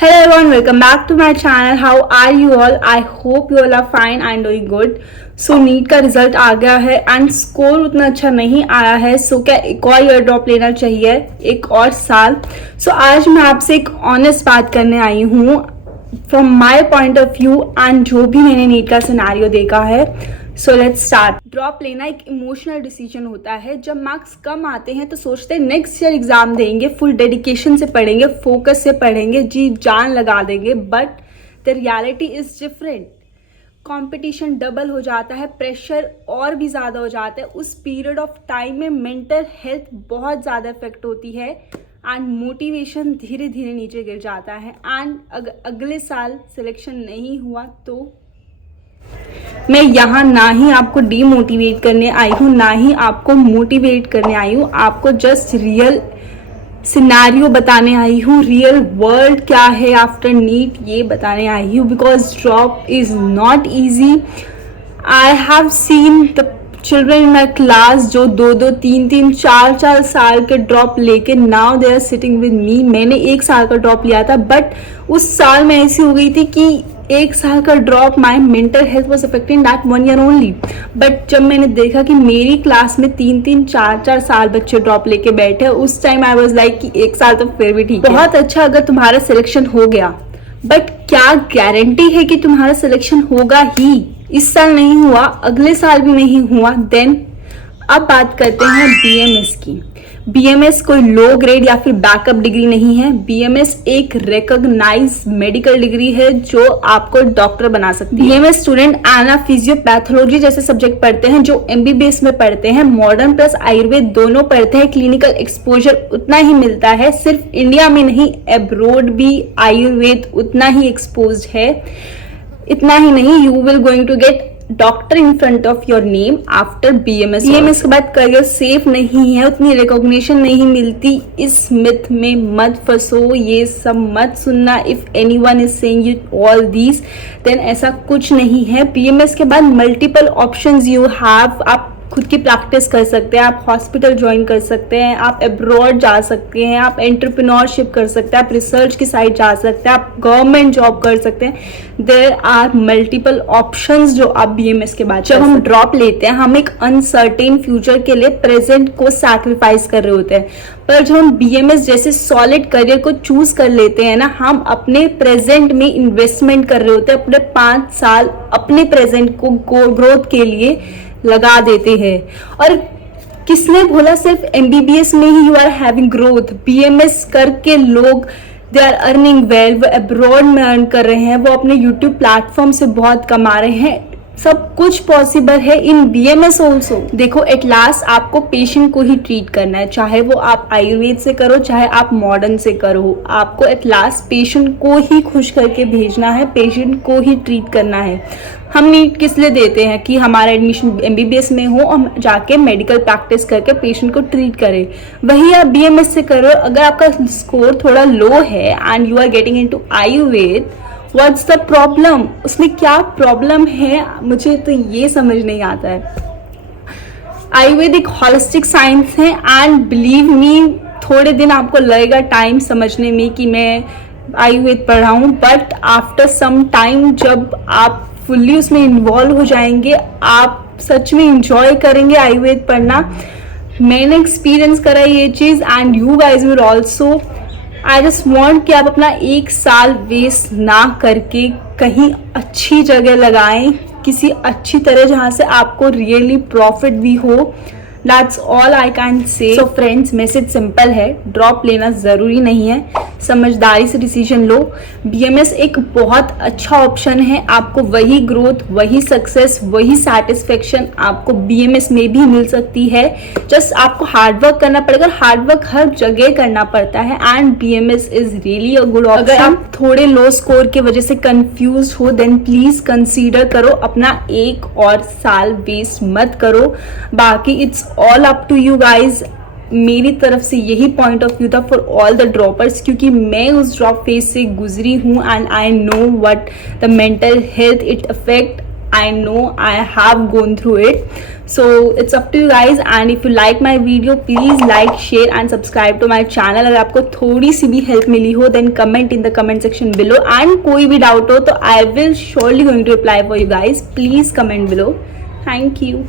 Hello everyone, welcome back to my channel. How are you all? I hope you all are fine and doing good. So NEET का result आ गया है and score उतना अच्छा नहीं आया है. सो क्या एक और ईयर ड्रॉप लेना चाहिए, एक और साल? सो आज मैं आपसे एक ऑनेस्ट बात करने आई हूँ from my point of view and जो भी मैंने नीट का सिनेरियो देखा है. So let's start. ड्रॉप लेना एक इमोशनल डिसीजन होता है. जब मार्क्स कम आते हैं तो सोचते हैं नेक्स्ट ईयर एग्जाम देंगे, फुल डेडिकेशन से पढ़ेंगे, फोकस से पढ़ेंगे, जी जान लगा देंगे. But the reality is different. Competition double हो जाता है, प्रेशर और भी ज़्यादा हो जाता है. उस पीरियड ऑफ टाइम में मेंटल हेल्थ बहुत ज़्यादा इफेक्ट होती है एंड मोटिवेशन धीरे धीरे नीचे गिर जाता है. एंड अगले साल सिलेक्शन नहीं हुआ तो मैं यहाँ ना ही आपको डीमोटिवेट करने आई हूँ, ना ही आपको मोटिवेट करने आई हूँ. आपको जस्ट रियल सिनेरियो बताने आई हूँ, रियल वर्ल्ड क्या है आफ्टर नीट ये बताने आई हूँ. Because drop is not easy. I have seen the children in my class जो 2-2, 3-3, 4-4 साल के ड्रॉप लेके now they are sitting with me. मैंने 1 साल का ड्रॉप लिया था, बट उस साल में ऐसी हो गई थी कि 1 साल का drop, my mental health was affecting that 1 year only. But जब मैंने देखा कि मेरी क्लास में 3-3, 4-4 साल बच्चे ड्रॉप लेके बैठे, उस टाइम आई वॉज लाइक कि 1 साल तो फिर भी ठीक है. बहुत अच्छा अगर तुम्हारा सिलेक्शन हो गया, बट क्या गारंटी है कि तुम्हारा सिलेक्शन होगा ही? इस साल नहीं हुआ, अगले साल भी नहीं हुआ. देन अब बात करते हैं बीएमएस की. बीएमएस कोई लो ग्रेड या फिर बैकअप डिग्री नहीं है. बीएमएस एक रिकॉग्नाइज मेडिकल डिग्री है जो आपको डॉक्टर बना सकती है. बीएमएस स्टूडेंट एनाफिजियोपैथोलॉजी जैसे सब्जेक्ट पढ़ते हैं जो एमबीबीएस में पढ़ते हैं. मॉडर्न प्लस आयुर्वेद दोनों पढ़ते हैं. क्लिनिकल एक्सपोजर उतना ही मिलता है. सिर्फ इंडिया में नहीं, अब्रोड भी आयुर्वेद उतना ही एक्सपोज है. इतना ही नहीं, you will going to get doctor in front of your name after BMS. BMS के बाद करियर सेफ नहीं है, उतनी रिकॉग्निशन नहीं मिलती. इस मिथ में मत फंसो, ये सब मत सुनना. If anyone is saying you all these, then ऐसा कुछ नहीं है. बीएमएस के बाद मल्टीपल ऑप्शंस यू हैव. आप खुद की प्रैक्टिस कर सकते हैं, आप हॉस्पिटल ज्वाइन कर सकते हैं, आप अब्रॉड जा सकते हैं, आप एंटरप्रेन्योरशिप कर सकते हैं, आप रिसर्च की साइड जा सकते हैं, आप गवर्नमेंट जॉब कर सकते हैं. देयर आर मल्टीपल ऑप्शंस जो आप बीएमएस के बाद. जब हम ड्रॉप लेते हैं, हम एक अनसर्टेन फ्यूचर के लिए प्रेजेंट को सैक्रिफाइस कर रहे होते हैं. पर जब हम बीएमएस जैसे सॉलिड करियर को चूज कर लेते हैं ना, हम अपने प्रेजेंट में इन्वेस्टमेंट कर रहे होते हैं. अपने 5 साल अपने प्रेजेंट को ग्रोथ के लिए लगा देते हैं. और किसने बोला सिर्फ एमबीबीएस में ही you are having growth? BMS करके लोग दे आर अर्निंग वेल, वो अब्रॉड में अर्न कर रहे हैं, वो अपने यूट्यूब प्लेटफॉर्म से बहुत कमा रहे हैं. सब कुछ पॉसिबल है इन बीएमएस ऑल्सो. देखो, एट लास्ट आपको पेशेंट को ही ट्रीट करना है, चाहे वो आप आयुर्वेद से करो, चाहे आप मॉडर्न से करो. आपको एट लास्ट पेशेंट को ही खुश करके भेजना है, पेशेंट को ही ट्रीट करना है. हम नीट किस लिए देते हैं? कि हमारा एडमिशन एमबीबीएस में हो, हम जाके मेडिकल प्रैक्टिस करके पेशेंट को ट्रीट करें. वही आप बीएमएस से करो. अगर आपका स्कोर थोड़ा लो है and you are getting into Ayurveda, what's the problem? उसमें क्या प्रॉब्लम है? मुझे तो ये समझ नहीं आता है. आयुर्वेद एक होलिस्टिक साइंस है एंड बिलीव मी, थोड़े दिन आपको लगेगा टाइम समझने में कि मैं आयुर्वेद पढ़ रहा हूँ, बट आफ्टर सम टाइम जब आप फुल्ली उसमें इन्वॉल्व हो जाएंगे, आप सच में इंजॉय करेंगे आयुर्वेद पढ़ना. मैंने एक्सपीरियंस करा ये चीज़ and you guys will also. I just want कि आप अपना 1 साल वेस्ट ना करके कहीं अच्छी जगह लगाएं, किसी अच्छी तरह जहाँ से आपको रियली प्रॉफिट भी हो. That's all I can say. So friends, message simple है, ड्रॉप लेना ज़रूरी नहीं है, समझदारी से डिसीजन लो. बीएमएस एक बहुत अच्छा ऑप्शन है. आपको वही ग्रोथ, वही सक्सेस, वही सेटिस्फेक्शन आपको बीएमएस में भी मिल सकती है. जस्ट आपको हार्डवर्क करना पड़ेगा. हार्डवर्क हर जगह करना पड़ता है and BMS is really a good option. अगर आप थोड़े लो स्कोर की वजह से कंफ्यूज हो, देन प्लीज कंसीडर करो. अपना 1 और साल वेस्ट मत करो. बाकी it's all up to you guys. मेरी तरफ से यही पॉइंट ऑफ व्यू था फॉर ऑल द ड्रॉपर्स, क्योंकि मैं उस ड्रॉप फेज से गुजरी हूँ and I know what the mental health it affect. I know I have gone through it. So it's up to you guys, and if you like my video please like, share and subscribe to my channel. अगर आपको थोड़ी सी भी help मिली हो then comment in the comment section below, and कोई भी doubt हो तो I will surely going to reply for you guys. Please comment below. Thank you.